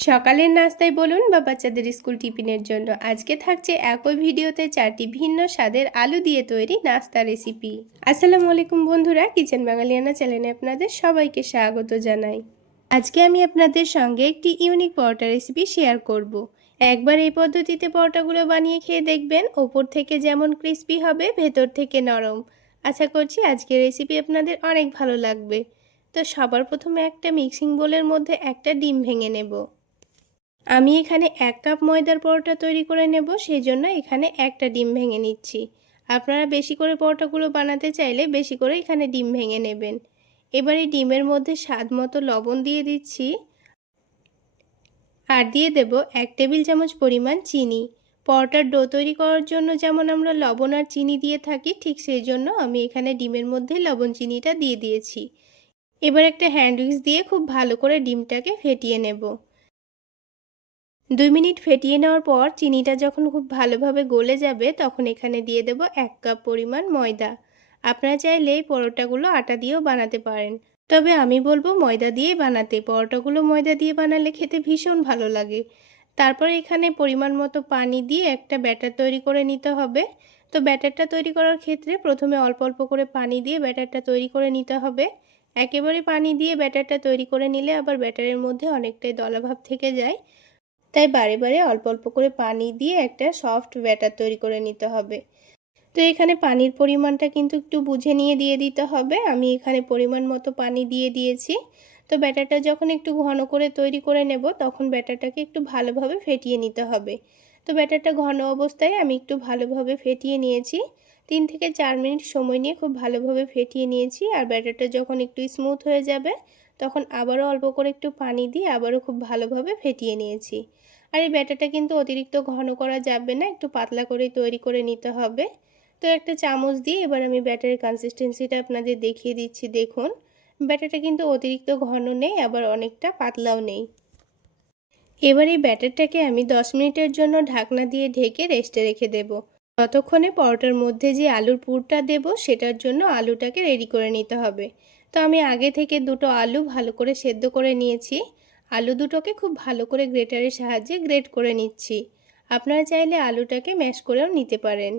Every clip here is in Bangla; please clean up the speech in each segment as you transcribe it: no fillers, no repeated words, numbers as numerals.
সকালের নাস্তায় বলুন বা বাচ্চাদের স্কুল টিফিনের জন্য আজকে থাকছে একই ভিডিওতে 4টি ভিন্ন স্বাদের আলু দিয়ে তৈরি নাস্তা রেসিপি। আসসালামু আলাইকুম বন্ধুরা, কিচেন বাঙালিয়ানা চ্যানেলে আপনাদের সবাইকে স্বাগত জানাই। আজকে আমি আপনাদের সঙ্গে একটি ইউনিক পরোটা রেসিপি শেয়ার করব। একবার এই পদ্ধতিতে পরোটাগুলো বানিয়ে খেয়ে দেখবেন, ওপর থেকে যেমন ক্রিস্পি হবে ভেতর থেকে নরম। আশা করছি আজকের রেসিপি আপনাদের অনেক ভালো লাগবে। তো সবার প্রথমে একটা মিক্সিং বোলের মধ্যে একটা ডিম ভেঙে নেব। আমি এখানে 1 কাপ ময়দার পরোটা তৈরি করে নেব, সেই জন্য এখানে একটা ডিম ভেঙে নিচ্ছি। আপনারা বেশি করে পরোটাগুলো বানাতে চাইলে বেশি করে এখানে ডিম ভেঙে নেবেন। এবার এই ডিমের মধ্যে স্বাদ মতো লবণ দিয়ে দিচ্ছি আর দিয়ে দেব 1 টেবিল চামচ পরিমাণ চিনি। পরোটার ডো তৈরি করার জন্য যেমন আমরা লবণ আর চিনি দিয়ে থাকি, ঠিক সেই জন্য আমি এখানে ডিমের মধ্যে লবণ চিনিটা দিয়ে দিয়েছি। এবার একটা হ্যান্ড উইক্স দিয়ে খুব ভালো করে ডিমটাকে ফেটিয়ে নেব। 2 মিনিট ফেটিয়ে নেওয়ার পর চিনিটা যখন খুব ভালোভাবে গলে যাবে তখন এখানে দিয়ে দেব 1 কাপ পরিমাণ ময়দা। আপনারা চাইলে এই পরোটাগুলো আটা দিয়েও বানাতে পারেন, তবে আমি বলবো ময়দা দিয়েই বানাতে। পরোটাগুলো ময়দা দিয়ে বানালে খেতে ভীষণ ভালো লাগে। তারপর এখানে পরিমাণ মতো পানি দিয়ে একটা ব্যাটার তৈরি করে নিতে হবে। তো ব্যাটারটা তৈরি করার ক্ষেত্রে প্রথমে অল্প অল্প করে পানি দিয়ে ব্যাটারটা তৈরি করে নিতে হবে। একেবারে পানি দিয়ে ব্যাটারটা তৈরি করে নিলে আবার ব্যাটারের মধ্যে অনেকটাই দলাভাব থেকে যায়, তাই বারে বারে অল্প অল্প করে পানি দিয়ে একটা সফট ব্যাটার তৈরি করে নিতে হবে। তো এখানে পানির পরিমাণটা কিন্তু একটু বুঝে নিয়ে দিয়ে দিতে হবে। আমি এখানে পরিমাণ মতো পানি দিয়ে দিয়েছি। তো ব্যাটারটা যখন একটু ঘন করে তৈরি করে নেব তখন ব্যাটারটাকে একটু ভালোভাবে ফেটিয়ে নিতে হবে। তো ব্যাটারটা ঘন অবস্থায় আমি একটু ভালোভাবে ফেটিয়ে নিয়েছি। 3 থেকে 4 মিনিট সময় নিয়ে খুব ভালোভাবে ফেটিয়ে নিয়েছি। আর ব্যাটারটা যখন একটু স্মুথ হয়ে যাবে তখন আবারও অল্প করে একটু পানি দিয়ে আবারও খুব ভালোভাবে ফেটিয়ে নিয়েছি। আর এই ব্যাটারটা কিন্তু অতিরিক্ত ঘন করা যাবে না, একটু পাতলা করেই তৈরি করে নিতে হবে। তো একটা চামচ দিয়ে এবার আমি ব্যাটারের কনসিস্টেন্সিটা আপনাদের দেখিয়ে দিচ্ছি। দেখুন, ব্যাটারটা কিন্তু অতিরিক্ত ঘন নেই, আবার অনেকটা পাতলাও নেই। এবার এই ব্যাটারটাকে আমি 10 মিনিটের জন্য ঢাকনা দিয়ে ঢেকে রেস্টে রেখে দেব। ততক্ষণে পরোটার মধ্যে যে আলুর পুরটা দেব সেটার জন্য আলুটাকে রেডি করে নিতে হবে। তো আমি আগে থেকে দুটো আলু ভালো করে সেদ্ধ করে নিয়েছি। আলু দুটোকে খুব ভালো করে গ্রেটারের সাহায্যে গ্রেট করে নিচ্ছি। আপনারা চাইলে আলুটাকে ম্যাশ করেও নিতে পারেন।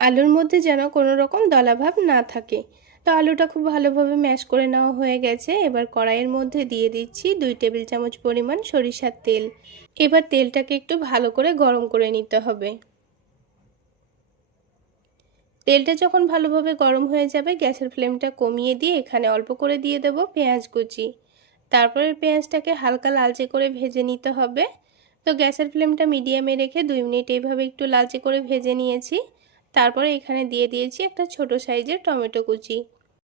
আলুর মধ্যে যেন কোনো রকম দলাভাব না থাকে। তো আলুটা খুব ভালোভাবে ম্যাশ করে নেওয়া হয়ে গেছে। এবার কড়াইয়ের মধ্যে দিয়ে দিচ্ছি 2 টেবিল চামচ পরিমাণ সরিষার তেল। এবার তেলটাকে একটু ভালো করে গরম করে নিতে হবে। তেলটা যখন ভালোভাবে গরম হয়ে যাবে গ্যাসের ফ্লেমটা কমিয়ে দিয়ে এখানে অল্প করে দিয়ে দেব পেঁয়াজ কুচি। তারপরে পেঁয়াজটাকে হালকা লালচে করে ভেজে নিতে হবে। তো গ্যাসের ফ্লেমটা মিডিয়ামে রেখে 2 মিনিট এইভাবে একটু লালচে করে ভেজে নিয়েছি। তারপরে এখানে দিয়ে দিয়েছি একটা ছোট সাইজের টমেটো কুচি।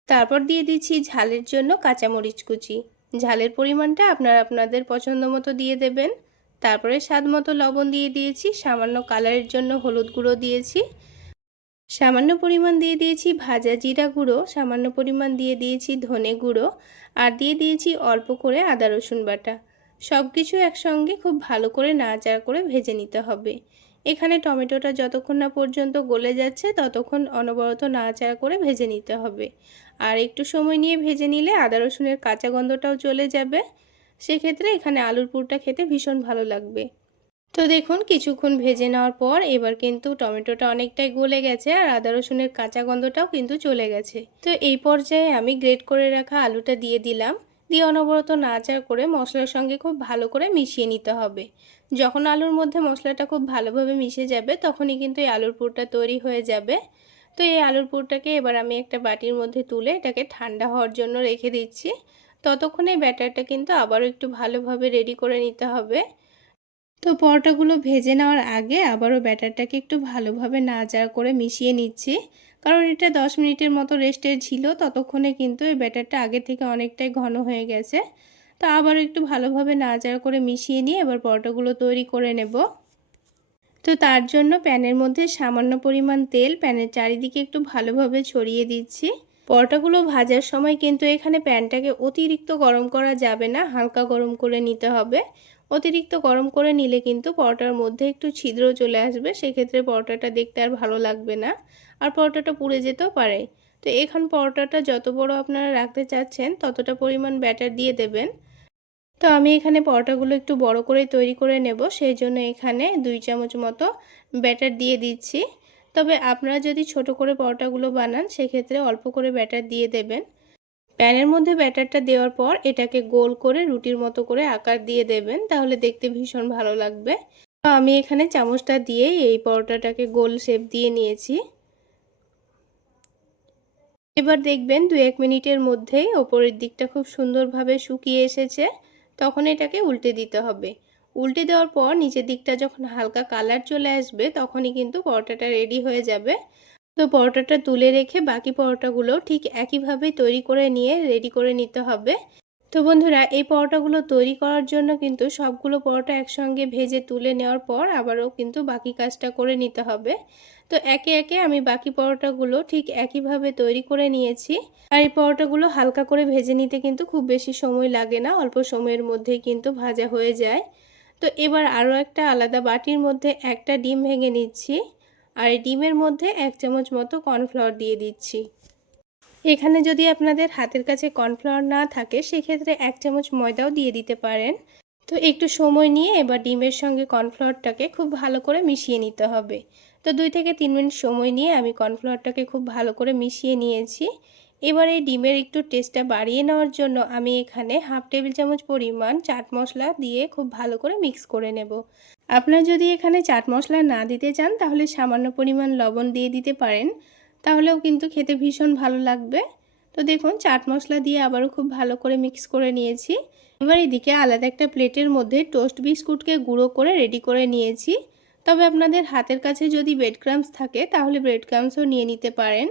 তারপর দিয়ে দিচ্ছি ঝালের জন্য কাঁচামরিচ কুচি। ঝালের পরিমাণটা আপনারা আপনাদের পছন্দ মতো দিয়ে দেবেন। তারপরে স্বাদ মতো লবণ দিয়ে দিয়েছি, সামান্য কালারের জন্য হলুদ গুঁড়ো দিয়েছি, সামান্য পরিমাণ দিয়ে দিয়েছি ভাজা জিরা গুঁড়ো, সামান্য পরিমাণ দিয়ে দিয়েছি ধনে গুঁড়ো, আর দিয়ে দিয়েছি অল্প করে আদা রসুন বাটা। সব কিছু একসঙ্গে খুব ভালো করে নাড়াচাড়া করে ভেজে নিতে হবে। এখানে টমেটোটা যতক্ষণ না পর্যন্ত গলে যাচ্ছে ততক্ষণ অনবরত নাড়াচাড়া করে ভেজে নিতে হবে। আর একটু সময় নিয়ে ভেজে নিলে আদা রসুনের কাঁচা গন্ধটাও চলে যাবে। সেক্ষেত্রে এখানে আলুর পুরটা খেতে ভীষণ ভালো লাগবে। তো দেখুন, কিছুক্ষণ ভেজে নেওয়ার পর এবার কিন্তু টমেটোটা অনেকটাই গলে গেছে আর আদা রসুনের কাঁচা গন্ধটাও কিন্তু চলে গেছে। তো এই পর্যায়ে আমি গ্রেট করে রাখা আলুটা দিয়ে দিলাম। দিয়ে অনবরত নাড়াচাড়া করে মশলার সঙ্গে খুব ভালো করে মিশিয়ে নিতে হবে। যখন আলুর মধ্যে মশলাটা খুব ভালোভাবে মিশে যাবে তখনই কিন্তু এই আলুর পুরটা তৈরি হয়ে যাবে। তো এই আলুর পুরটাকে এবার আমি একটা বাটির মধ্যে তুলে এটাকে ঠান্ডা হওয়ার জন্য রেখে দিচ্ছি। ততক্ষণে ব্যাটারটা কিন্তু আবারও একটু ভালোভাবে রেডি করে নিতে হবে। তো পরোটাগুলো ভেজে নেওয়ার আগে আবারও ব্যাটারটাকে একটু ভালোভাবে নাড়াচাড়া করে মিশিয়ে নিচ্ছি, কারণ এটা 10 মিনিটের মতো রেস্টের ছিল। ততক্ষণে কিন্তু এই ব্যাটারটা আগে থেকে অনেকটাই ঘন হয়ে গেছে। তো আবারও একটু ভালোভাবে নাড়াচাড়া করে মিশিয়ে নিয়ে এবার পরোটাগুলো তৈরি করে নেব। তো তার জন্য প্যানের মধ্যে সামান্য পরিমাণ তেল প্যানের চারিদিকে একটু ভালোভাবে ছড়িয়ে দিচ্ছি। পরোটাগুলো ভাজার সময় কিন্তু এখানে প্যানটাকে অতিরিক্ত গরম করা যাবে না, হালকা গরম করে নিতে হবে। অতিরিক্ত গরম করে নিলে কিন্তু পরোটার মধ্যে একটু ছিদ্র চলে আসবে, সেক্ষেত্রে পরোটাটা দেখতে আর ভালো লাগবে না, আর পরোটাটা পুড়ে যেতেও পারে। তো এখন পরোটাটা যত বড় আপনারা রাখতে চাচ্ছেন ততটা পরিমাণ ব্যাটার দিয়ে দেবেন। তো আমি এখানে পরোটাগুলো একটু বড় করে তৈরি করে নেব, সেই জন্য এখানে 2 চামচ মতো ব্যাটার দিয়ে দিচ্ছি। তবে আপনারা যদি ছোট করে পরোটাগুলো বানান সেক্ষেত্রে অল্প করে ব্যাটার দিয়ে দেবেন। প্যানের মধ্যে ব্যাটারটা দেওয়ার পর এটাকে গোল করে রুটির মতো করে আকার দিয়ে দেবেন, তাহলে দেখতে ভীষণ ভালো লাগবে। তো আমি এখানে চামচটা দিয়ে এই পরোটাটাকে গোল শেপ দিয়ে নিয়েছি। এবার দেখবেন 2-1 মিনিটের মধ্যেই ওপরের দিকটা খুব সুন্দরভাবে শুকিয়ে এসেছে। তখন এটাকে উল্টে দিতে হবে। উল্টে দেওয়ার পর নিচের দিকটা যখন হালকা কালার চলে আসবে তখনই কিন্তু পরোটাটা রেডি হয়ে যাবে। তো পরোটাটা তুলে রেখে বাকি পরোটাগুলো ঠিক একইভাবেই তৈরি করে নিয়ে রেডি করে নিতে হবে। তো বন্ধুরা, এই পরোটাগুলো তৈরি করার জন্য কিন্তু সবগুলো পরোটা একসঙ্গে ভেজে তুলে নেওয়ার পর আবারও কিন্তু বাকি কাজটা করে নিতে হবে। তো একে একে আমি বাকি পরোটাগুলো ঠিক একইভাবে তৈরি করে নিয়েছি। আর এই পরোটাগুলো হালকা করে ভেজে নিতে কিন্তু খুব বেশি সময় লাগে না, অল্প সময়ের মধ্যেই কিন্তু ভাজা হয়ে যায়। তো এবার আরও একটা আলাদা বাটির মধ্যে একটা ডিম ভেঙে নিচ্ছি। আর এই ডিমের মধ্যে 1 চামচ মতো কর্নফ্লাওয়ার দিয়ে দিচ্ছি। এখানে যদি আপনাদের হাতের কাছে কর্নফ্লাওয়ার না থাকে সেক্ষেত্রে 1 চামচ ময়দাও দিয়ে দিতে পারেন। তো একটু সময় নিয়ে এবার ডিমের সঙ্গে কর্নফ্লাওয়ারটাকে খুব ভালো করে মিশিয়ে নিতে হবে। তো 2 থেকে 3 মিনিট সময় নিয়ে আমি কর্নফ্লাওয়ারটাকে খুব ভালো করে মিশিয়ে নিয়েছি। এবার এই ডিমের একটু টেস্টটা বাড়িয়ে নেওয়ার জন্য আমি এখানে 1/2 টেবিল চামচ পরিমাণ চাট মশলা দিয়ে খুব ভালো করে মিক্স করে নেব। আপনারা যদি এখানে চাট মশলা না দিতে চান তাহলে সামান্য পরিমাণ লবণ দিয়ে দিতে পারেন, তাহলেও কিন্তু খেতে ভীষণ ভালো লাগবে। তো দেখুন চাট মশলা দিয়ে আবারও খুব ভালো করে মিক্স করে নিয়েছি। এবার এদিকে আলাদা একটা প্লেটের মধ্যে টোস্ট বিস্কুটকে গুঁড়ো করে রেডি করে নিয়েছি। তবে আপনাদের হাতের কাছে যদি ব্রেড ক্রাম্বস থাকে তাহলে ব্রেড ক্রাম্বসও নিয়ে নিতে পারেন।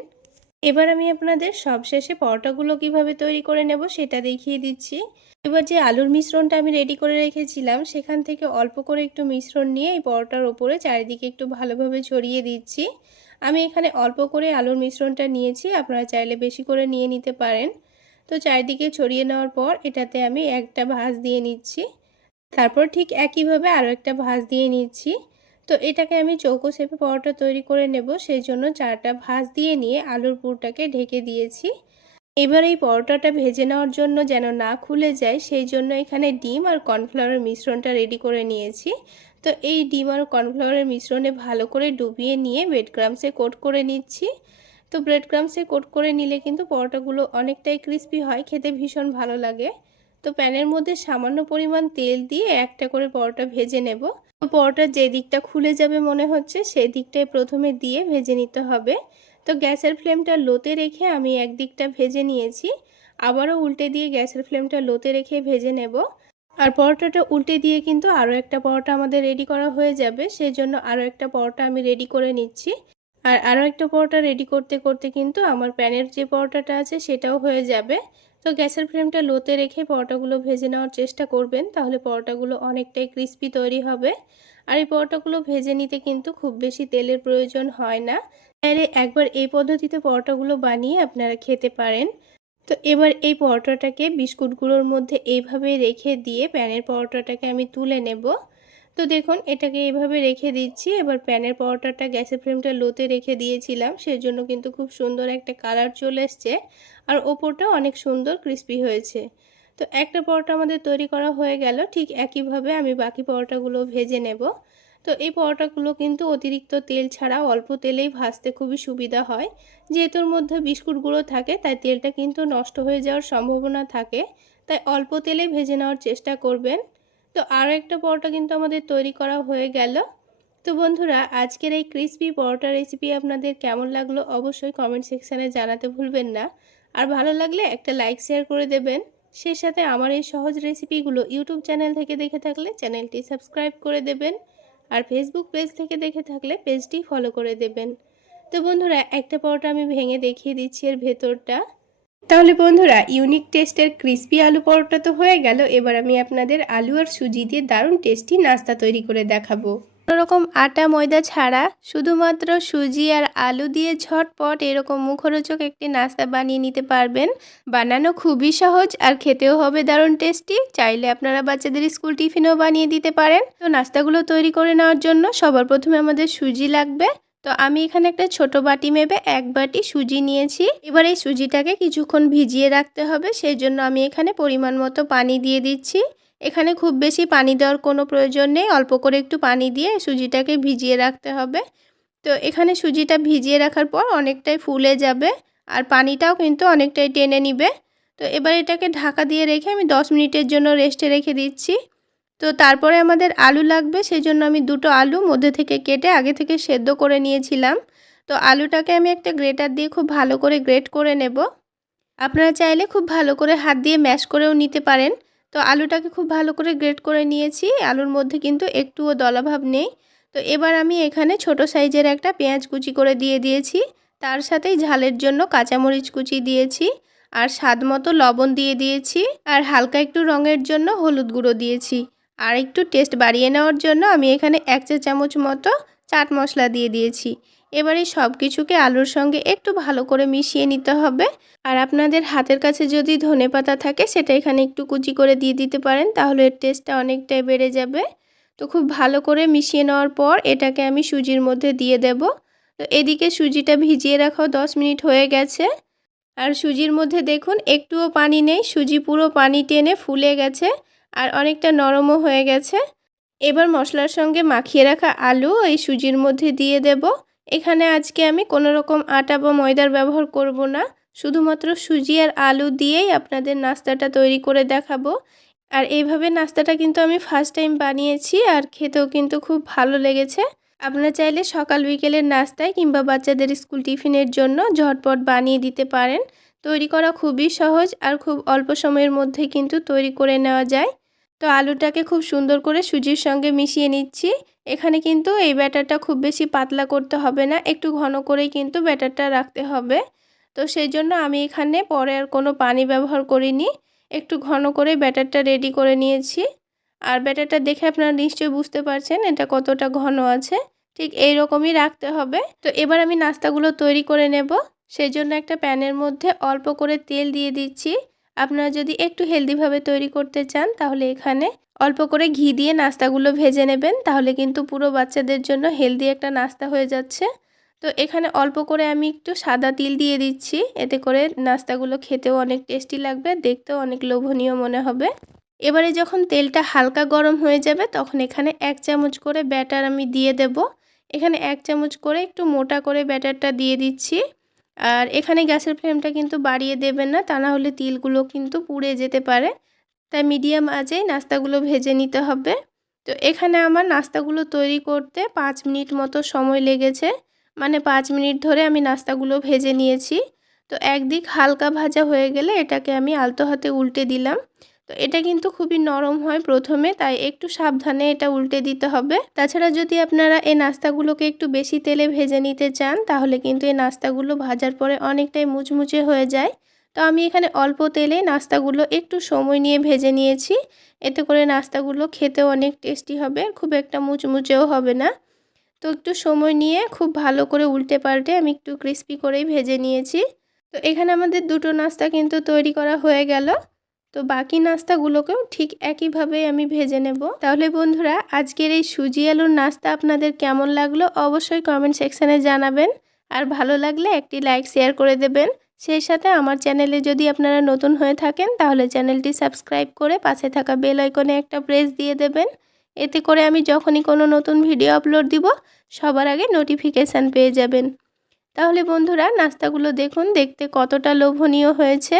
এবার আমি আপনাদের সবশেষে পরোটাগুলো কিভাবে তৈরি করে নেব সেটা দেখিয়ে দিচ্ছি। এবার যে আলুর মিশ্রণটা আমি রেডি করে রেখেছিলাম সেখান থেকে অল্প করে একটু মিশ্রণ নিয়ে এই পরোটার ওপরে চারিদিকে একটু ভালোভাবে ছড়িয়ে দিচ্ছি। আমি এখানে অল্প করে আলুর মিশ্রণটা নিয়েছি, আপনারা চাইলে বেশি করে নিয়ে নিতে পারেন। তো চারিদিকে ছড়িয়ে নেওয়ার পর এটাতে আমি একটা ভাঁজ দিয়ে নিচ্ছি। তারপর ঠিক একইভাবে আরও একটা ভাঁজ দিয়ে নিচ্ছি। তো এটাকে আমি চৌকো শেপে পরোটা তৈরি করে নেব, সেই জন্য 4টা ভাঁজ দিয়ে নিয়ে আলুর পুরটাকে ঢেকে দিয়েছি। এবার এই পরোটাটা ভেজে নেওয়ার জন্য যেন না খুলে যায় সেই জন্য এখানে ডিম আর কর্নফ্লাওয়ারের মিশ্রণটা রেডি করে নিয়েছি। তো এই ডিম আর কর্নফ্লাওয়ারের মিশ্রণে ভালো করে ডুবিয়ে নিয়ে ব্রেড ক্রাম্বসে কোট করে নিচ্ছি। তো ব্রেড ক্রাম্বসে কোট করে নিলে কিন্তু পরোটাগুলো অনেকটাই ক্রিস্পি হয়, খেতে ভীষণ ভালো লাগে। তো প্যানের মধ্যে সামান্য পরিমাণ তেল দিয়ে একটা করে পরোটা ভেজে নেব। তো পরোটার যে দিকটা খুলে যাবে মনে হচ্ছে সেই দিকটাই প্রথমে দিয়ে ভেজে নিতে হবে। তো গ্যাসের ফ্লেমটা লোতে রেখে আমি একদিকটা ভেজে নিয়েছি, আবারও উল্টে দিয়ে গ্যাসের ফ্লেমটা লোতে রেখে ভেজে নেব। আর পরোটাটা উল্টে দিয়ে কিন্তু আরও একটা পরোটা আমাদের রেডি করা হয়ে যাবে, সেই জন্য আরও একটা পরোটা আমি রেডি করে নিচ্ছি। আর আরও একটা পরোটা রেডি করতে করতে কিন্তু আমার প্যানের যে পরোটাটা আছে সেটাও হয়ে যাবে। তো গ্যাসের ফ্লেমটা লোতে রেখে পরোটাগুলো ভেজে নেওয়ার চেষ্টা করবেন, তাহলে পরোটাগুলো অনেকটাই ক্রিস্পি তৈরি হবে। আর এই পরোটাগুলো ভেজে নিতে কিন্তু খুব বেশি তেলের প্রয়োজন হয় না, তাহলে একবার এই পদ্ধতিতে পরোটাগুলো বানিয়ে আপনারা খেতে পারেন। তো এবার এই পরোটাটাকে বিস্কুটগুলোর মধ্যে এইভাবে রেখে দিয়ে প্যানের পরোটাটাকে আমি তুলে নেব। তো দেখুন এটাকে এইভাবে রেখে দিচ্ছি। এবার প্যানের পরোটাটা গ্যাসের ফ্লেমটা লোতে রেখে দিয়েছিলাম, সেজন্য কিন্তু খুব সুন্দর একটা কালার চলে এসছে আর ওপরটা অনেক সুন্দর ক্রিস্পি হয়েছে। তো একটা পরোটা আমাদের তৈরি করা হয়ে গেল, ঠিক একইভাবে আমি বাকি পরোটাগুলো ভেজে নেব। তো এই পরোটাগুলো কিন্তু অতিরিক্ত তেল ছাড়া অল্প তেলেই ভাজতে খুবই সুবিধা হয়, যেহেতু এর মধ্যে বিস্কুট গুঁড়ো থাকে তাই তেলটা কিন্তু নষ্ট হয়ে যাওয়ার সম্ভাবনা থাকে, তাই অল্প তেলে ভেজে নেওয়ার চেষ্টা করবেন। তো আরও একটা পরোটা কিন্তু আমাদের তৈরি করা হয়ে গেল। তো বন্ধুরা, আজকের এই ক্রিসপি পরোটা রেসিপি আপনাদের কেমন লাগলো অবশ্যই কমেন্ট সেকশানে জানাতে ভুলবেন না। আর ভালো লাগলে একটা লাইক শেয়ার করে দেবেন। সেই সাথে আমার এই সহজ রেসিপিগুলো ইউটিউব চ্যানেল থেকে দেখে থাকলে চ্যানেলটি সাবস্ক্রাইব করে দেবেন। আর ফেসবুক পেজ থেকে দেখে থাকলে পেজটি ফলো করে দেবেন। তো বন্ধুরা, একটা পরোটা আমি ভেঙে দেখিয়ে দিচ্ছি এর ভেতরটা। তাহলে বন্ধুরা, ইউনিক টেস্টের ক্রিসপি আলু পরোটা তো হয়ে গেল, এবার আমি আপনাদের আলু আর সুজি দিয়ে দারুণ টেস্টি নাস্তা তৈরি করে দেখাবো। কোনো রকম আটা ময়দা ছাড়া শুধুমাত্র সুজি আর আলু দিয়ে ঝটপট এরকম মুখরোচক একটি নাস্তা বানিয়ে নিতে পারবেন। বানানো খুবই সহজ আর খেতেও হবে দারুণ টেস্টি। চাইলে আপনারা বাচ্চাদের স্কুল টিফিনেও বানিয়ে দিতে পারেন। তো নাস্তাগুলো তৈরি করে নেওয়ার জন্য সবার প্রথমে আমাদের সুজি লাগবে। তো আমি এখানে একটা ছোট বাটি মেপে 1 বাটি সুজি নিয়েছি। এবার এই সুজিটাকে কিছুক্ষণ ভিজিয়ে রাখতে হবে, সেই জন্য আমি এখানে পরিমাণ মতো পানি দিয়ে দিচ্ছি। এখানে খুব বেশি পানি দেওয়ার কোনো প্রয়োজন নেই, অল্প করে একটু পানি দিয়ে সুজিটাকে ভিজিয়ে রাখতে হবে। তো এখানে সুজিটা ভিজিয়ে রাখার পর অনেকটাই ফুলে যাবে আর পানিটাও কিন্তু অনেকটাই টেনে নিবে। তো এবার এটাকে ঢাকা দিয়ে রেখে আমি 10 মিনিটের জন্য রেস্টে রেখে দিচ্ছি। তো তারপরে আমাদের আলু লাগবে, সেজন্য আমি দুটো আলু মধ্যে থেকে কেটে আগে থেকে সেদ্ধ করে নিয়েছিলাম। তো আলুটাকে আমি একটা গ্রেটার দিয়ে খুব ভালো করে গ্রেট করে নেব। আপনারা চাইলে খুব ভালো করে হাত দিয়ে ম্যাশ করেও নিতে পারেন। তো আলুটাকে খুব ভালো করে গ্রেট করে নিয়েছি, আলুর মধ্যে কিন্তু একটুও দলাভাব নেই। তো এবার আমি এখানে ছোট সাইজের একটা পেঁয়াজ কুচি করে দিয়ে দিয়েছি, তার সাথেই ঝালের জন্য কাঁচামরিচ কুচি দিয়েছি, আর স্বাদ মতো লবণ দিয়ে দিয়েছি, আর হালকা একটু রঙের জন্য হলুদ গুঁড়ো দিয়েছি, আর একটু টেস্ট বাড়িয়ে নেওয়ার জন্য আমি এখানে 1 চা চামচ মতো চাট মশলা দিয়ে দিয়েছি। এবারে সব কিছুকে আলুর সঙ্গে একটু ভালো করে মিশিয়ে নিতে হবে। আর আপনাদের হাতের কাছে যদি ধনেপাতা থাকে সেটা এখানে একটু কুচি করে দিয়ে দিতে পারেন, তাহলে এর টেস্টটা অনেকটাই বেড়ে যাবে। তো খুব ভালো করে মিশিয়ে নেওয়ার পর এটাকে আমি সুজির মধ্যে দিয়ে দেব। তো এদিকে সুজিটা ভিজিয়ে রাখাও 10 মিনিট হয়ে গেছে, আর সুজির মধ্যে দেখুন একটুও পানি নেই, সুজি পুরো পানি টেনে ফুলে গেছে আর অনেকটা নরমও হয়ে গেছে। এবার মশলার সঙ্গে মাখিয়ে রাখা আলু এই সুজির মধ্যে দিয়ে দেব। এখানে আজকে আমি কোনো রকম আটা বা ময়দার ব্যবহার করব না, শুধুমাত্র সুজি আর আলু দিয়েই আপনাদের নাস্তাটা তৈরি করে দেখাবো। আর এইভাবে নাস্তাটা কিন্তু আমি ফার্স্ট টাইম বানিয়েছি, আর খেতেও কিন্তু খুব ভালো লেগেছে। আপনারা চাইলে সকাল বিকেলের নাস্তায় কিংবা বাচ্চাদের স্কুল টিফিনের জন্য ঝটপট বানিয়ে দিতে পারেন। তৈরি করা খুবই সহজ আর খুব অল্প সময়ের মধ্যে কিন্তু তৈরি করে নেওয়া যায়। তো আলুটাকে খুব সুন্দর করে সুজির সঙ্গে মিশিয়ে নিচ্ছি। এখানে কিন্তু এই ব্যাটারটা খুব বেশি পাতলা করতে হবে না, একটু ঘন করেই কিন্তু ব্যাটারটা রাখতে হবে। তো সেই জন্য আমি এখানে পরে আর কোনো পানি ব্যবহার করিনি, একটু ঘন করে ব্যাটারটা রেডি করে নিয়েছি। আর ব্যাটারটা দেখে আপনারা নিশ্চয়ই বুঝতে পারছেন এটা কতটা ঘন আছে, ঠিক এই রকমই রাখতে হবে। তো এবার আমি নাস্তাগুলো তৈরি করে নেব। সেই জন্য একটা প্যানের মধ্যে অল্প করে তেল দিয়ে দিচ্ছি। আপনারা যদি একটু হেলদিভাবে তৈরি করতে চান তাহলে এখানে অল্প করে ঘি দিয়ে নাস্তাগুলো ভেজে নেবেন, তাহলে কিন্তু পুরো বাচ্চাদের জন্য হেলদি একটা নাস্তা হয়ে যাচ্ছে। তো এখানে অল্প করে আমি একটু সাদা তিল দিয়ে দিচ্ছি, এতে করে নাস্তাগুলো খেতেও অনেক টেস্টি লাগবে, দেখতেও অনেক লোভনীয় মনে হবে। এবারে যখন তেলটা হালকা গরম হয়ে যাবে তখন এখানে 1 চামচ করে ব্যাটার আমি দিয়ে দেব। এখানে 1 চামচ করে একটু মোটা করে ব্যাটারটা দিয়ে দিচ্ছি। আর এখানে গ্যাসের ফ্লেমটা কিন্তু বাড়িয়ে দেবেন না, তা না হলে তিলগুলো কিন্তু পুড়ে যেতে পারে। তাই মিডিয়াম আঁচেই নাস্তাগুলো ভেজে নিতে হবে। তো এখানে আমার নাস্তাগুলো তৈরি করতে 5 মিনিট মতো সময় লেগেছে, মানে 5 মিনিট ধরে আমি নাস্তাগুলো ভেজে নিয়েছি। তো একদিক হালকা ভাজা হয়ে গেলে এটাকে আমি আলতো হাতে উল্টে দিলাম। তো এটা কিন্তু খুবই নরম হয় প্রথমে, তাই একটু সাবধানে এটা উল্টে দিতে হবে। তাছাড়া যদি আপনারা এই নাস্তাগুলোকে একটু বেশি তেলে ভেজে নিতে চান তাহলে কিন্তু এই নাস্তাগুলো ভাজার পরে অনেকটাই মুচমুচে হয়ে যায়। তো আমি এখানে অল্প তেলে নাস্তাগুলো একটু সময় নিয়ে ভেজে নিয়েছি, এতে করে নাস্তাগুলো খেতেও অনেক টেস্টি হবে, খুব একটা মুচমুচেও হবে না। তো একটু সময় নিয়ে খুব ভালো করে উল্টে পাল্টে আমি একটু ক্রিস্পি করেই ভেজে নিয়েছি। তো এখানে আমাদের দুটো নাস্তা কিন্তু তৈরি করা হয়ে গেল। তো বাকি নাস্তাগুলোকেও ঠিক একইভাবে আমি ভেজে নেব। তাহলে বন্ধুরা আজকের এই সুজি আলুর নাস্তা আপনাদের কেমন লাগলো অবশ্যই কমেন্ট সেকশানে জানাবেন, আর ভালো লাগলে একটি লাইক শেয়ার করে দেবেন। সেই সাথে আমার চ্যানেলে যদি আপনারা নতুন হয়ে থাকেন তাহলে চ্যানেলটি সাবস্ক্রাইব করে পাশে থাকা বেল আইকনে একটা প্রেস দিয়ে দেবেন, এতে করে আমি যখনই কোনো নতুন ভিডিও আপলোড দিব সবার আগে নোটিফিকেশান পেয়ে যাবেন। তাহলে বন্ধুরা নাস্তাগুলো দেখুন দেখতে কতটা লোভনীয় হয়েছে,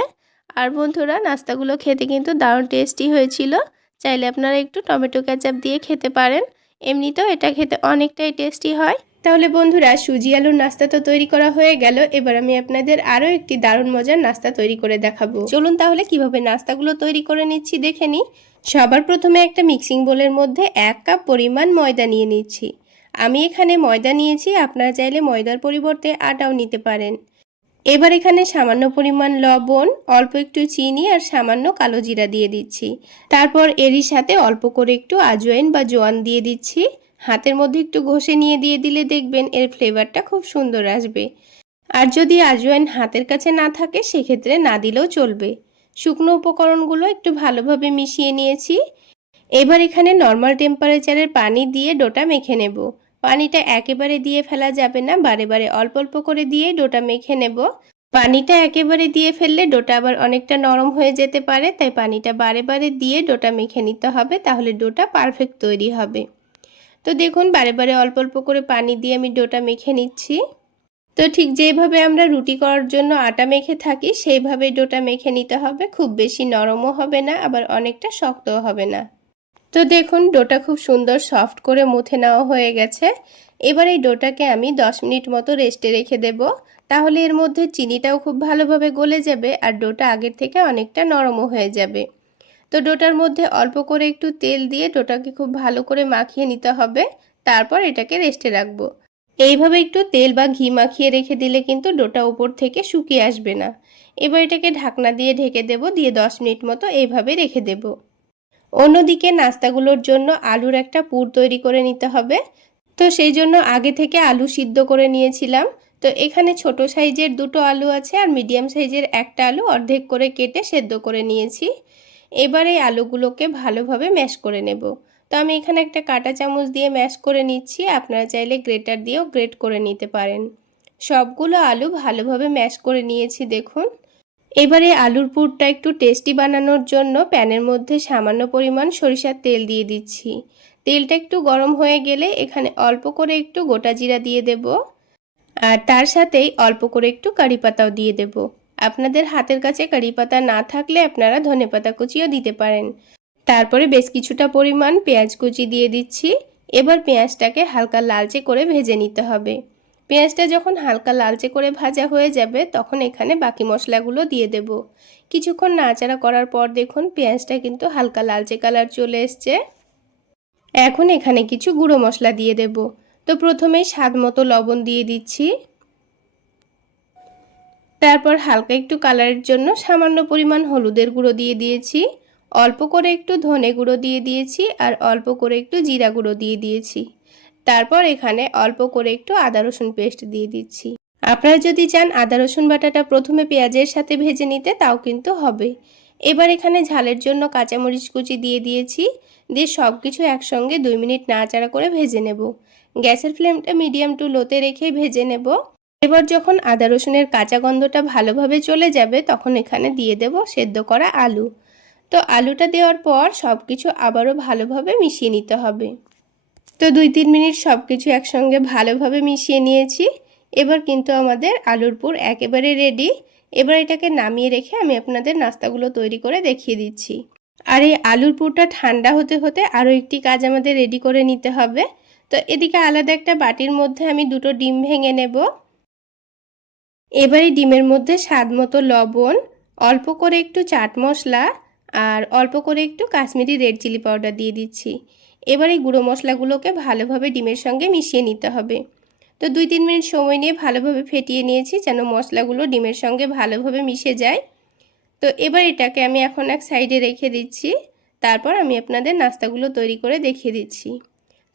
আর বন্ধুরা নাস্তাগুলো খেতে কিন্তু দারুণ টেস্টি হয়েছিল। চাইলে আপনারা একটু টমেটো কেচাপ দিয়ে খেতে পারেন, এমনিতেও এটা খেতে অনেকটাই টেস্টি হয়। তাহলে বন্ধুরা সুজি আলুর নাস্তা তো তৈরি করা হয়ে গেল, এবার আমি আপনাদের আরও একটি দারুণ মজার নাস্তা তৈরি করে দেখাবো। চলুন তাহলে কিভাবে নাস্তাগুলো তৈরি করে নিচ্ছি দেখে নিই। সবার প্রথমে একটা মিক্সিং বোলের মধ্যে 1 কাপ পরিমাণ ময়দা নিয়ে নিচ্ছি। আমি এখানে ময়দা নিয়েছি, আপনারা চাইলে ময়দার পরিবর্তে আটাও নিতে পারেন। এবার এখানে সামান্য পরিমাণ লবণ, অল্প একটু চিনি আর সামান্য কালো জিরা দিয়ে দিচ্ছি। তারপর এরই সাথে অল্প করে একটু আজওয়াইন বা জোয়ান দিয়ে দিচ্ছি। হাতের মধ্যে একটু ঘষে নিয়ে দিয়ে দিলে দেখবেন এর ফ্লেভারটা খুব সুন্দর আসবে। আর যদি আজওয়াইন হাতের কাছে না থাকে সেক্ষেত্রে না দিলেও চলবে। শুকনো উপকরণগুলো একটু ভালোভাবে মিশিয়ে নিয়েছি। এবার এখানে নর্মাল টেম্পারেচারের পানি দিয়ে ডোটা মেখে নেব। পানিটা একেবারে দিয়ে ফেলা যাবে না, বারে বারে অল্প অল্প করে দিয়ে ডোটা মেখে নেব। পানিটা একেবারে দিয়ে ফেললে ডোটা আবার অনেকটা নরম হয়ে যেতে পারে, তাই পানিটা বারে বারে দিয়ে ডোটা মেখে নিতে হবে, তাহলে ডোটা পারফেক্ট তৈরি হবে। তো দেখুন বারে বারে অল্প অল্প করে পানি দিয়ে আমি ডোটা মেখে নিচ্ছি। তো ঠিক যেভাবে আমরা রুটি করার জন্য আটা মেখে থাকি সেইভাবে ডোটা মেখে নিতে হবে। খুব বেশি নরমও হবে না, আবার অনেকটা শক্তও হবে না। তো দেখুন ডোটা খুব সুন্দর সফট করে মুথে নেওয়া হয়ে গেছে। এবার এই ডোটাকে আমি 10 মিনিট মতো রেস্টে রেখে দেব, তাহলে এর মধ্যে চিনিটাও খুব ভালোভাবে গলে যাবে আর ডোটা আগের থেকে অনেকটা নরমও হয়ে যাবে। তো ডোটার মধ্যে অল্প করে একটু তেল দিয়ে ডোটাকে খুব ভালো করে মাখিয়ে নিতে হবে, তারপর এটাকে রেস্টে রাখবো। এইভাবে একটু তেল বা ঘি মাখিয়ে রেখে দিলে কিন্তু ডোটা উপর থেকে শুকিয়ে আসবে না। এবার এটাকে ঢাকনা দিয়ে ঢেকে দেব, দিয়ে 10 মিনিট মতো এইভাবে রেখে দেব। অন্যদিকে নাস্তাগুলোর জন্য আলুর একটা পুর তৈরি করে নিতে হবে। তো সেই জন্য আগে থেকে আলু সিদ্ধ করে নিয়েছিলাম। তো এখানে ছোট সাইজের দুটো আলু আছে আর মিডিয়াম সাইজের একটা আলু অর্ধেক করে কেটে সেদ্ধ করে নিয়েছি। এবার এই আলুগুলোকে ভালোভাবে ম্যাশ করে নেব। তো আমি এখানে একটা কাঁটা চামচ দিয়ে ম্যাশ করে নিচ্ছি, আপনারা চাইলে গ্রেটার দিয়েও গ্রেট করে নিতে পারেন। সবগুলো আলু ভালোভাবে ম্যাশ করে নিয়েছি দেখুন। এবারে আলুর পুরটা একটু টেস্টি বানানোর জন্য প্যানের মধ্যে সামান্য পরিমাণ সরিষার তেল দিয়ে দিচ্ছি। তেলটা একটু গরম হয়ে গেলে এখানে অল্প করে একটু গোটা জিরা দিয়ে দেব, আর তার সাথেই অল্প করে একটু কারি পাতাও দিয়ে দেব। আপনাদের হাতের কাছে কারি পাতা না থাকলে আপনারা ধনেপাতা কুচিও দিতে পারেন। তারপরে বেশ কিছুটা পরিমাণ পেঁয়াজ কুচি দিয়ে দিচ্ছি। এবার পেঁয়াজটাকে হালকা লালচে করে ভেজে নিতে হবে। পেঁয়াজটা যখন হালকা লালচে করে ভাজা হয়ে যাবে তখন এখানে বাকি মশলাগুলো দিয়ে দেব। কিছুক্ষণ নাড়াচাড়া করার পর দেখুন পেঁয়াজটা কিন্তু হালকা লালচে কালার চলে এসছে। এখন এখানে কিছু গুঁড়ো মশলা দিয়ে দেব। তো প্রথমেই স্বাদ মতো লবণ দিয়ে দিচ্ছি। তারপর হালকা একটু কালারের জন্য সামান্য পরিমাণ হলুদের গুঁড়ো দিয়ে দিয়েছি, অল্প করে একটু ধনে গুঁড়ো দিয়ে দিয়েছি আর অল্প করে একটু জিরা গুঁড়ো দিয়ে দিয়েছি। তারপর এখানে অল্প করে একটু আদা রসুন পেস্ট দিয়ে দিচ্ছি। আপনারা যদি চান আদা রসুন বাটাটা প্রথমে পেঁয়াজের সাথে ভেজে নিতে তাও কিন্তু হবে। এবার এখানে ঝালের জন্য কাঁচামরিচ কুচি দিয়ে দিয়েছি, দিয়ে সব কিছু একসঙ্গে 2 মিনিট নাড়াচাড়া করে ভেজে নেব। গ্যাসের ফ্লেমটা মিডিয়াম টু লোতে রেখেই ভেজে নেব। এবার যখন আদা রসুনের কাঁচা গন্ধটা ভালোভাবে চলে যাবে তখন এখানে দিয়ে দেব সেদ্ধ করা আলু। তো আলুটা দেওয়ার পর সব কিছু আবারও ভালোভাবে মিশিয়ে নিতে হবে। তো 2-3 মিনিট সব কিছু একসঙ্গে ভালোভাবে মিশিয়ে নিয়েছি। এবার কিন্তু আমাদের আলুর পুর একেবারে রেডি। এবার এটাকে নামিয়ে রেখে আমি আপনাদের নাস্তাগুলো তৈরি করে দেখিয়ে দিচ্ছি। আর এই আলুর পুরটা ঠান্ডা হতে হতে আরও একটি কাজ আমাদের রেডি করে নিতে হবে। তো এদিকে আলাদা একটা বাটির মধ্যে আমি দুটো ডিম ভেঙে নেব। এবারে ডিমের মধ্যে স্বাদ মতো লবণ, অল্প করে একটু চাট মশলা আর অল্প করে একটু কাশ্মীরি রেড চিলি পাউডার দিয়ে দিচ্ছি। এবার এই গুঁড়ো মশলাগুলোকে ভালোভাবে ডিমের সঙ্গে মিশিয়ে নিতে হবে। তো 2-3 মিনিট সময় নিয়ে ভালোভাবে ফেটিয়ে নিয়েছি যেন মশলাগুলো ডিমের সঙ্গে ভালোভাবে মিশে যায়। তো এবার এটাকে আমি এখন এক সাইডে রেখে দিচ্ছি। তারপর আমি আপনাদের নাস্তাগুলো তৈরি করে দেখিয়ে দিচ্ছি।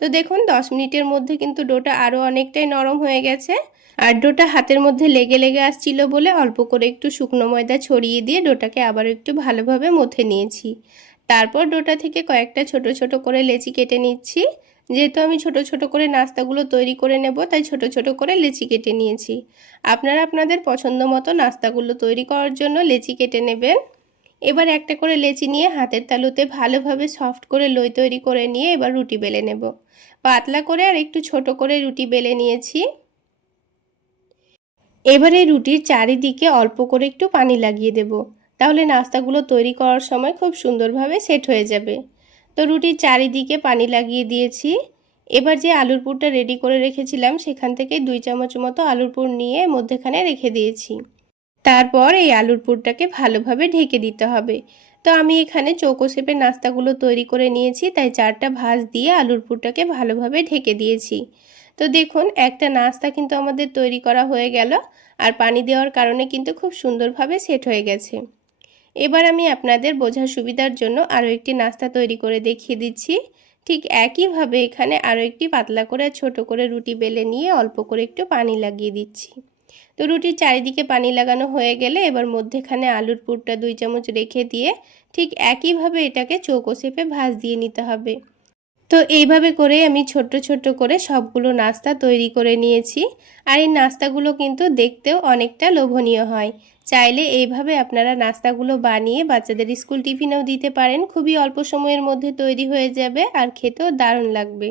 তো দেখুন 10 মিনিটের মধ্যে কিন্তু ডোটা আরও অনেকটাই নরম হয়ে গেছে। আর ডোটা হাতের মধ্যে লেগে লেগে আসছিল বলে অল্প করে একটু শুকনো ময়দা ছড়িয়ে দিয়ে ডোটাকে আবার একটু ভালোভাবে মথে নিয়েছি। তারপর ডোটা থেকে কয়েকটা ছোট ছোট করে লেচি কেটে নিচ্ছি। যেহেতু আমি ছোট ছোট করে নাস্তাগুলো তৈরি করে নেব তাই ছোট ছোট করে লেচি কেটে নিয়েছি। আপনারা আপনাদের পছন্দ মতো নাস্তাগুলো তৈরি করার জন্য লেচি কেটে নেবেন। এবার একটা করে লেচি নিয়ে হাতের তালুতে ভালোভাবে সফট করে লই তৈরি করে নিয়ে এবার রুটি বেলে নেব। পাতলা করে আর একটু ছোট করে রুটি বেলে নিয়েছি। এবারে রুটির চারিদিকে অল্প করে একটু পানি লাগিয়ে দেব, তাহলে নাস্তাগুলো তৈরি করার সময় খুব সুন্দরভাবে সেট হয়ে যাবে। তো রুটির চারিদিকে পানি লাগিয়ে দিয়েছি। এবার যে আলুর পুরটা রেডি করে রেখেছিলাম সেখান থেকে 2 চামচ মতো আলুর পুর নিয়ে মধ্যেখানে রেখে দিয়েছি। তারপর এই আলুর পুরটাকে ভালোভাবে ঢেকে দিতে হবে। তো আমি এখানে চৌকো শেপের নাস্তাগুলো তৈরি করে নিয়েছি, তাই 4টা ভাঁজ দিয়ে আলুর পুরটাকে ভালোভাবে ঢেকে দিয়েছি। তো দেখুন একটা নাস্তা কিন্তু আমাদের তৈরি করা হয়ে গেল, আর পানি দেওয়ার কারণে কিন্তু খুব সুন্দরভাবে সেট হয়ে গেছে। এবার আমি আপনাদের বোঝার সুবিধার জন্য আরও একটি নাস্তা তৈরি করে দেখিয়ে দিচ্ছি। ঠিক একইভাবে এখানে আরও একটি পাতলা করে ছোট করে রুটি বেলে নিয়ে অল্প করে একটু পানি লাগিয়ে দিচ্ছি। তো রুটির চারিদিকে পানি লাগানো হয়ে গেলে এবার মধ্যেখানে আলুর পুরটা 2 চামচ রেখে দিয়ে ঠিক একইভাবে এটাকে চৌকো শেপে ভাঁজ দিয়ে নিতে হবে। তো এইভাবে করে আমি ছোট্ট ছোট্ট করে সবগুলো নাস্তা তৈরি করে নিয়েছি। আর এই নাস্তাগুলো কিন্তু দেখতেও অনেকটা লোভনীয় হয়। চাইলে এইভাবে আপনারা নাস্তাগুলো বানিয়ে বাচ্চাদের স্কুল টিফিনেও দিতে পারেন। খুবই অল্প সময়ের মধ্যে তৈরি হয়ে যাবে আর খেতেও দারুণ লাগবে।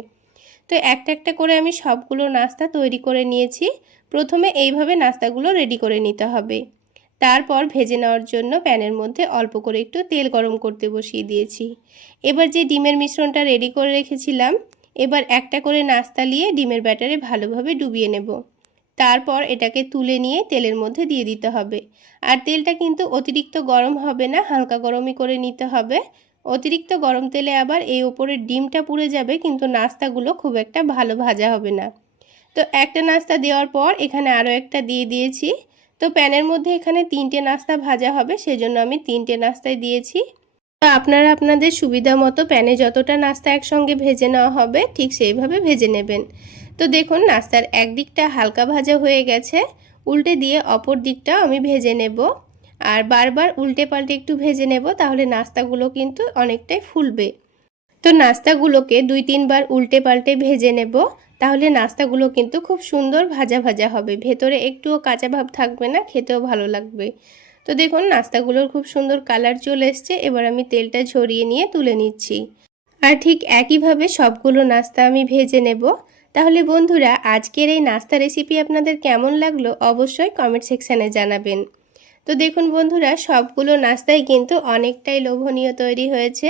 তো একটা একটা করে আমি সবগুলো নাস্তা তৈরি করে নিয়েছি। প্রথমে এইভাবে নাস্তাগুলো রেডি করে নিতে হবে। তারপর ভেজে নেওয়ার জন্য প্যানের মধ্যে অল্প করে একটু তেল গরম করতে বসিয়ে দিয়েছি। এবার যে ডিমের মিশ্রণটা রেডি করে রেখেছিলাম, এবার একটা করে নাস্তা নিয়ে ডিমের ব্যাটারে ভালোভাবে ডুবিয়ে নেব। তারপর এটাকে তুলে নিয়ে তেলের মধ্যে দিয়ে দিতে হবে। আর তেলটা কিন্তু অতিরিক্ত গরম হবে না, হালকা গরমই করে নিতে হবে। অতিরিক্ত গরম তেলে আবার এই ওপরের ডিমটা পুড়ে যাবে, কিন্তু নাস্তাগুলো খুব একটা ভালো ভাজা হবে না। তো একটা নাস্তা দেওয়ার পর এখানে আরও একটা দিয়ে দিয়েছি। তো প্যানের মধ্যে এখানে 3টে নাস্তা ভাজা হবে, সেজন্য আমি 3টে নাস্তায় দিয়েছি। তো আপনারা আপনাদের সুবিধা মতো প্যানে যতটা নাস্তা একসঙ্গে ভেজে নেওয়া হবে ঠিক সেইভাবে ভেজে নেবেন। তো দেখুন নাস্তার একদিকটা হালকা ভাজা হয়ে গেছে, উল্টে দিয়ে অপর দিকটাও আমি ভেজে নেব। আর বারবার উল্টে পাল্টে একটু ভেজে নেব, তাহলে নাস্তাগুলো কিন্তু অনেকটাই ফুলবে। তো নাস্তাগুলোকে 2-3 বার উল্টে পাল্টে ভেজে নেব, তাহলে নাস্তাগুলো কিন্তু খুব সুন্দর ভাজা ভাজা হবে, ভেতরে একটুও কাঁচা ভাব থাকবে না, খেতেও ভালো লাগবে। তো দেখুন নাস্তাগুলোর খুব সুন্দর কালার চলে এসছে। এবার আমি তেলটা ঝরিয়ে নিয়ে তুলে নিচ্ছি। আর ঠিক একইভাবে সবগুলো নাস্তা আমি ভেজে নেব। তাহলে বন্ধুরা, আজকের এই নাস্তা রেসিপি আপনাদের কেমন লাগলো অবশ্যই কমেন্ট সেকশানে জানাবেন। তো দেখুন বন্ধুরা, সবগুলো নাস্তাই কিন্তু অনেকটাই লোভনীয় তৈরি হয়েছে।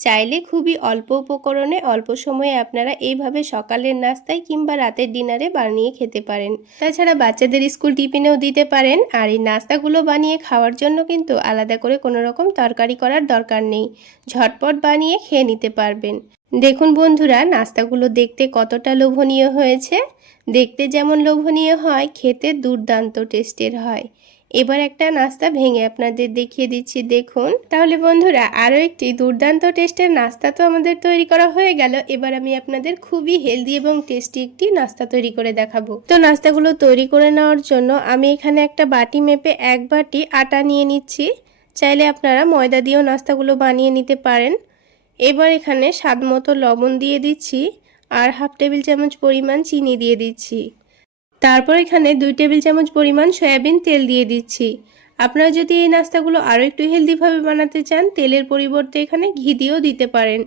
চাইলে খুবই অল্প উপকরণে অল্প সময়ে আপনারা এইভাবে সকালের নাস্তায় কিংবা রাতের ডিনারে বানিয়ে খেতে পারেন। তাছাড়া বাচ্চাদের স্কুল টিফিনেও দিতে পারেন। আর এই নাস্তাগুলো বানিয়ে খাওয়ার জন্য কিন্তু আলাদা করে কোনো রকম তরকারি করার দরকার নেই, ঝটপট বানিয়ে খেয়ে নিতে পারবেন। দেখুন বন্ধুরা, নাস্তাগুলো দেখতে কতটা লোভনীয় হয়েছে। দেখতে যেমন লোভনীয় হয়, খেতে দুর্দান্ত টেস্টের হয়। এবার একটা নাস্তা ভেঙে আপনাদের দেখিয়ে দিচ্ছি, দেখুন। তাহলে বন্ধুরা, আরও একটি দুর্দান্ত টেস্টের নাস্তা তো আমাদের তৈরি করা হয়ে গেল। এবার আমি আপনাদের খুবই হেলদি এবং টেস্টি একটি নাস্তা তৈরি করে দেখাবো। তো নাস্তাগুলো তৈরি করে নেওয়ার জন্য আমি এখানে একটা বাটি মেপে 1 বাটি আটা নিয়ে নিচ্ছি। চাইলে আপনারা ময়দা দিয়েও নাস্তাগুলো বানিয়ে নিতে পারেন। এবার এখানে স্বাদ মতো লবণ দিয়ে দিচ্ছি আর 1/2 টেবিল চামচ পরিমাণ চিনি দিয়ে দিচ্ছি। তারপর এখানে 2 টেবিল চামচ পরিমাণ সয়াবিন তেল দিয়ে দিচ্ছি। আপনারা যদি এই নাস্তাগুলো আরও একটু হেলদিভাবে বানাতে চান, তেলের পরিবর্তে এখানে ঘি দিয়েও দিতে পারেন।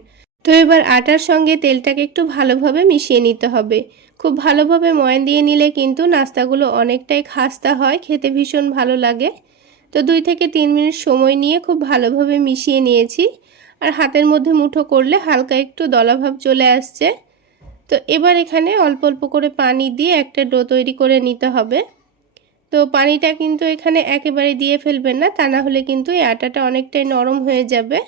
তো এবার আটার সঙ্গে তেলটাকে একটু ভালোভাবে মিশিয়ে নিতে হবে। খুব ভালোভাবে ময়ান দিয়ে নিলে কিন্তু নাস্তাগুলো অনেকটাই খাস্তা হয়, খেতে ভীষণ ভালো লাগে। তো 2 থেকে 3 মিনিট সময় নিয়ে খুব ভালোভাবে মিশিয়ে নিয়েছি। আর হাতের মধ্যে মুঠো করলে হালকা একটু দলাভাব চলে আসছে। তো এবার এখানে অল্প অল্প করে পানি দিয়ে একটা ডো তৈরি করে নিতে হবে। তো পানিটা কিন্তু এখানে একেবারে দিয়ে ফেলবেন না, তা না হলে কিন্তু এই আটাটা অনেকটাই নরম হয়ে যাবে।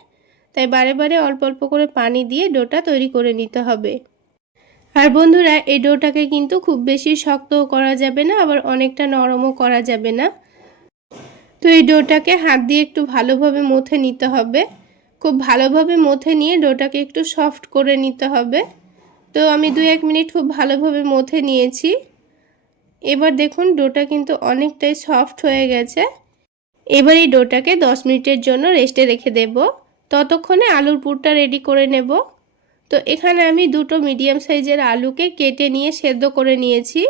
তাই বারে বারে অল্প অল্প করে পানি দিয়ে ডোটা তৈরি করে নিতে হবে। আর বন্ধুরা, এই ডোটাকে কিন্তু খুব বেশি শক্তও করা যাবে না, আবার অনেকটা নরমও করা যাবে না। তো এই ডোটাকে হাত দিয়ে একটু ভালোভাবে মথে নিতে হবে। খুব ভালোভাবে মথে নিয়ে ডোটাকে একটু সফট করে নিতে হবে। তো আমি 2-1 মিনিট খুব ভালোভাবে মথে নিয়েছি। এবার দেখুন ডোটা কিন্তু অনেকটাই সফট হয়ে গেছে। এবার এই ডোটাকে 10 মিনিটের জন্য রেস্টে রেখে দেব। ততক্ষণে আলুর পুরটা রেডি করে নেব। তো এখানে আমি 2টো মিডিয়াম সাইজের আলুকে কেটে নিয়ে সেদ্ধ করে নিয়েছি।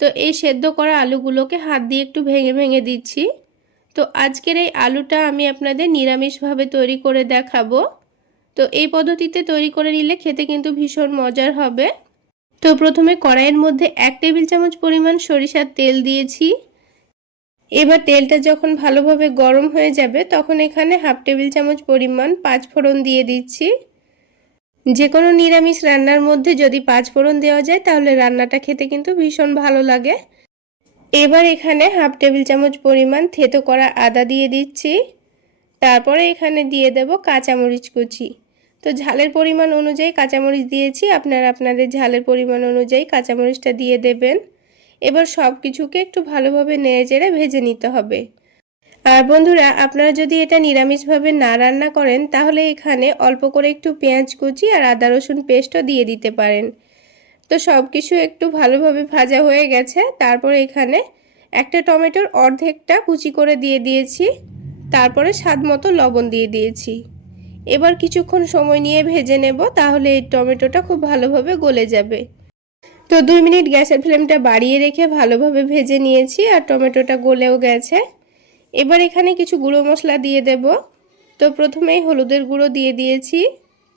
তো এই সেদ্ধ করা আলুগুলোকে হাত দিয়ে একটু ভেঙে ভেঙে দিচ্ছি। তো আজকের এই আলুটা আমি আপনাদের নিরামিষভাবে তৈরি করে দেখাবো। তো এই পদ্ধতিতে তৈরি করে নিলে খেতে কিন্তু ভীষণ মজার হবে। তো প্রথমে কড়াইয়ের মধ্যে 1 টেবিল চামচ পরিমাণ সরিষার তেল দিয়েছি। এবার তেলটা যখন ভালোভাবে গরম হয়ে যাবে তখন এখানে 1/2 টেবিল চামচ পরিমাণ 5 ফোড়ন দিয়ে দিচ্ছি। যে কোনো নিরামিষ রান্নার মধ্যে যদি 5 ফোড়ন দেওয়া যায় তাহলে রান্নাটা খেতে কিন্তু ভীষণ ভালো লাগে। এবার এখানে 1/2 টেবিল চামচ পরিমাণ থেতো করা আদা দিয়ে দিচ্ছি। তারপরে এখানে দিয়ে দেব কাঁচামরিচ কুচি। তো ঝালের পরিমাণ অনুযায়ী কাঁচামরিচ দিয়েছি, আপনারা আপনাদের ঝালের পরিমাণ অনুযায়ী কাঁচামরিচটা দিয়ে দেবেন। এবার সব কিছুকে একটু ভালোভাবে নেড়েচেড়ে ভেজে নিতে হবে। আর বন্ধুরা, আপনারা যদি এটা নিরামিষভাবে না রান্না করেন তাহলে এখানে অল্প করে একটু পেঁয়াজ কুচি আর আদা রসুন পেস্টও দিয়ে দিতে পারেন। তো সব কিছু একটু ভালোভাবে ভাজা হয়ে গেছে। তারপরে এখানে একটা টমেটোর অর্ধেকটা কুচি করে দিয়ে দিয়েছি। তারপরে স্বাদ মতো লবণ দিয়ে দিয়েছি। এবার কিছুক্ষণ সময় নিয়ে ভেজে নেব, তাহলে এই টমেটোটা খুব ভালোভাবে গলে যাবে। তো 2 মিনিট গ্যাসের ফ্লেমটা বাড়িয়ে রেখে ভালোভাবে ভেজে নিয়েছি আর টমেটোটা গলেও গেছে। এবার এখানে কিছু গুঁড়ো মশলা দিয়ে দেব। তো প্রথমেই হলুদের গুঁড়ো দিয়ে দিয়েছি,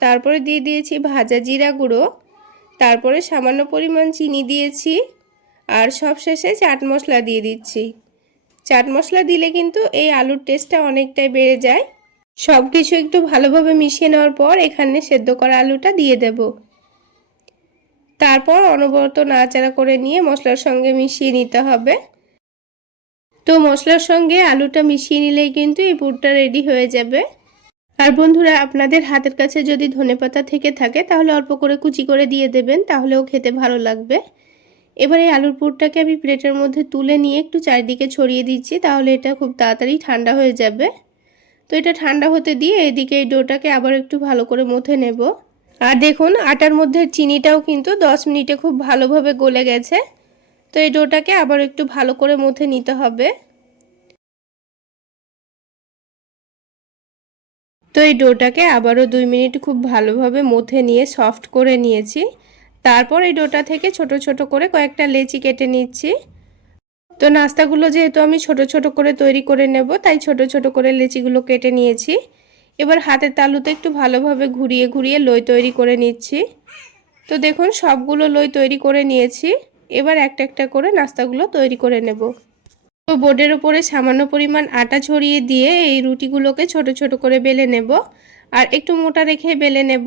তারপরে দিয়ে দিয়েছি ভাজা জিরা গুঁড়ো, তারপরে সামান্য পরিমাণ চিনি দিয়েছি আর সবশেষে চাট মশলা দিয়ে দিচ্ছি। চাট মশলা দিলে কিন্তু এই আলুর টেস্টটা অনেকটাই বেড়ে যায়। সব কিছু একটু ভালোভাবে মিশিয়ে নেওয়ার পর এখানে সেদ্ধ করা আলুটা দিয়ে দেব। তারপর অনবরত নাড়াচাড়া করে নিয়ে মশলার সঙ্গে মিশিয়ে নিতে হবে। তো মশলার সঙ্গে আলুটা মিশিয়ে নিলেই কিন্তু এই পুরটা রেডি হয়ে যাবে। আর বন্ধুরা, আপনাদের হাতের কাছে যদি ধনেপাতা থেকে থাকে তাহলে অল্প করে কুচি করে দিয়ে দেবেন, তাহলেও খেতে ভালো লাগবে। এবার এই আলুর পুরটাকে আমি প্লেটের মধ্যে তুলে নিয়ে একটু চারিদিকে ছড়িয়ে দিচ্ছি, তাহলে এটা খুব তাড়াতাড়ি ঠান্ডা হয়ে যাবে। তো এটা ঠান্ডা হতে দিয়ে এদিকে এই ডোটাকে আবার একটু ভালো করে মথে নেব। আর দেখুন, আটার মধ্যে চিনিটাও কিন্তু 10 মিনিটে খুব ভালোভাবে গলে গেছে। তো এই ডোটাকে আবার একটু ভালো করে মথে নিতে হবে। তো এই ডোটাকে আবারও 2 মিনিট খুব ভালোভাবে মথে নিয়ে সফট করে নিয়েছি। তারপর এই ডোটা থেকে ছোট ছোট করে কয়েকটা লেচি কেটে নিচ্ছি। তো নাস্তাগুলো যেহেতু আমি ছোট ছোট করে তৈরি করে নেব, তাই ছোট ছোট করে লেচিগুলো কেটে নিয়েছি। এবার হাতের তালুতে একটু ভালোভাবে ঘুরিয়ে ঘুরিয়ে লই তৈরি করে নিচ্ছি। তো দেখুন, সবগুলো লই তৈরি করে নিয়েছি। এবার একটা একটা করে নাস্তাগুলো তৈরি করে নেব। তো বোর্ডের উপরে সামান্য পরিমাণ আটা ছড়িয়ে দিয়ে এই রুটিগুলোকে ছোট ছোট করে বেলে নেব, আর একটু মোটা রেখে বেলে নেব।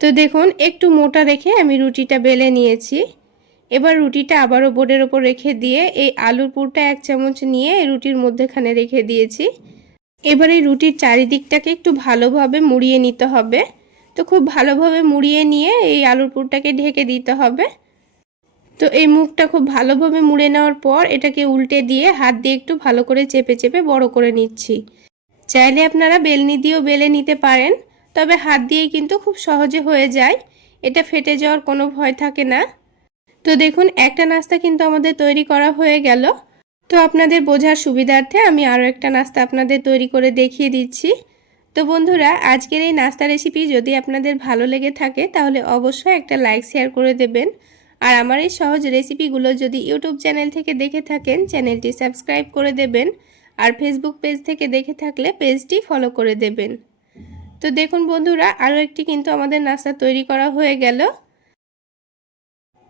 তো দেখুন, একটু মোটা রেখে আমি রুটিটা বেলে নিয়েছি। এবার রুটিটা আবারও বোর্ডের ওপর রেখে দিয়ে এই আলুর পুরটা 1 চামচ নিয়ে এই রুটির মধ্যেখানে রেখে দিয়েছি। এবার এই রুটির চারিদিকটাকে একটু ভালোভাবে মুড়িয়ে নিতে হবে। তো খুব ভালোভাবে মুড়িয়ে নিয়ে এই আলুর পুরটাকে ঢেকে দিতে হবে। তো এই মুখটা খুব ভালোভাবে মুড়ে নেওয়ার পর এটাকে উল্টে দিয়ে হাত দিয়ে একটু ভালো করে চেপে চেপে বড় করে নিচ্ছি। চাইলে আপনারা বেলনি দিয়েও বেলে নিতে পারেন, তবে হাত দিয়েই কিন্তু খুব সহজে হয়ে যায়, এটা ফেটে যাওয়ার কোনো ভয় থাকে না। তো দেখুন, একটা নাস্তা কিন্তু আমাদের তৈরি করা হয়ে গেল। তো আপনাদের বোঝার সুবিধার্থে আমি আরও একটা নাস্তা আপনাদের তৈরি করে দেখিয়ে দিচ্ছি। তো বন্ধুরা, আজকের এই নাস্তা রেসিপি যদি আপনাদের ভালো লেগে থাকে তাহলে অবশ্যই একটা লাইক শেয়ার করে দেবেন। আর আমার এই সহজ রেসিপিগুলো যদি ইউটিউব চ্যানেল থেকে দেখে থাকেন, চ্যানেলটি সাবস্ক্রাইব করে দেবেন। আর ফেসবুক পেজ থেকে দেখে থাকলে পেজটি ফলো করে দেবেন। তো দেখুন বন্ধুরা, আরও একটি কিন্তু আমাদের নাস্তা তৈরি করা হয়ে গেল।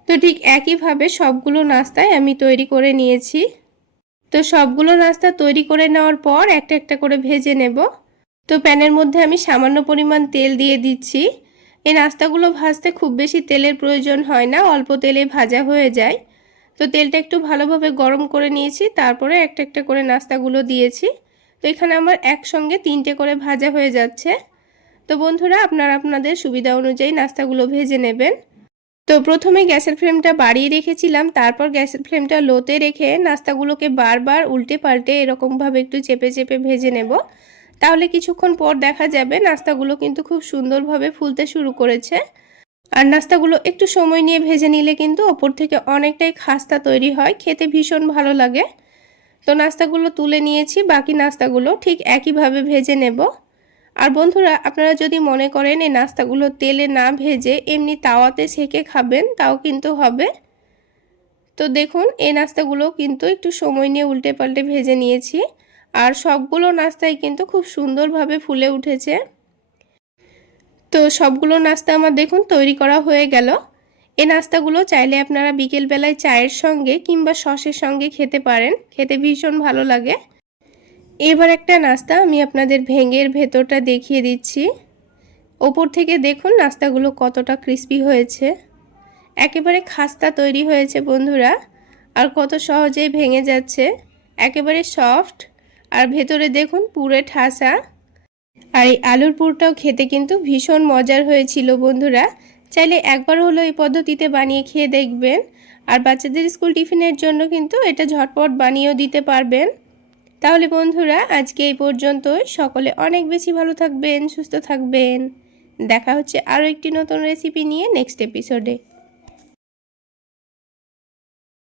তো ঠিক একইভাবে সবগুলো নাস্তাই আমি তৈরি করে নিয়েছি। তো সবগুলো নাস্তা তৈরি করে নেওয়ার পর একটা একটা করে ভেজে নেব। তো প্যানের মধ্যে আমি সামান্য পরিমাণ তেল দিয়ে দিচ্ছি। এই নাস্তাগুলো ভাজতে খুব বেশি তেলের প্রয়োজন হয় না, অল্প তেলে ভাজা হয়ে যায়। তো তেলটা একটু ভালোভাবে গরম করে নিয়েছি, তারপরে একটা একটা করে নাস্তাগুলো দিয়েছি। তো এখানে আমার একসঙ্গে 3টে করে ভাজা হয়ে যাচ্ছে। তো বন্ধুরা, আপনারা আপনাদের সুবিধা অনুযায়ী নাস্তাগুলো ভেজে নেবেন। তো প্রথমে গ্যাসের ফ্লেমটা বাড়িয়ে রেখেছিলাম, তারপর গ্যাসের ফ্লেমটা লোতে রেখে নাস্তাগুলোকে বারবার উল্টে পাল্টে এরকমভাবে একটু চেপে চেপে ভেজে নেব। তাহলে কিছুক্ষণ পর দেখা যাবে নাস্তাগুলো কিন্তু খুব সুন্দরভাবে ফুলতে শুরু করেছে। আর নাস্তাগুলো একটু সময় নিয়ে ভেজে নিলে কিন্তু ওপর থেকে অনেকটাই খাস্তা তৈরি হয়, খেতে ভীষণ ভালো লাগে। তো নাস্তাগুলো তুলে নিয়েছি, বাকি নাস্তাগুলো ঠিক একইভাবে ভেজে নেব। আর বন্ধুরা, আপনারা যদি মনে করেন এই নাস্তাগুলো তেলে না ভেজে এমনি তাওয়াতে সেকে খাবেন, তাও কিন্তু হবে। তো দেখুন, এই নাস্তাগুলো কিন্তু একটু সময় নিয়ে উল্টে পাল্টে ভেজে নিয়েছি। আর সবগুলো নাস্তাই কিন্তু খুব সুন্দরভাবে ফুলে উঠেছে। তো সবগুলো নাস্তা আমার দেখুন তৈরি করা হয়ে গেল। এই নাস্তাগুলো চাইলে আপনারা বিকেলবেলায় চায়ের সঙ্গে কিংবা সসের সঙ্গে খেতে পারেন, খেতে ভীষণ ভালো লাগে। এবার একটা নাস্তা আমি আপনাদের ভেঙে ভেতরটা দেখিয়ে দিচ্ছি। ওপর থেকে দেখুন নাস্তাগুলো কতটা ক্রিস্পি হয়েছে, একেবারে খাস্তা তৈরি হয়েছে বন্ধুরা। আর কত সহজেই ভেঙে যাচ্ছে, একেবারে সফট। আর ভেতরে দেখুন পুরে ঠাসা। আর এই আলুর পুরটাও খেতে কিন্তু ভীষণ মজার হয়েছিল বন্ধুরা। চাইলে একবার হলো এই পদ্ধতিতে বানিয়ে খেয়ে দেখবেন। আর বাচ্চাদের স্কুল টিফিনের জন্য কিন্তু এটা ঝটপট বানিয়েও দিতে পারবেন। তাহলে বন্ধুরা, আজকে এই পর্যন্তই। সকলে অনেক বেশি ভালো থাকবেন, সুস্থ থাকবেন। দেখা হচ্ছে আরও একটি নতুন রেসিপি নিয়ে নেক্সট এপিসোডে।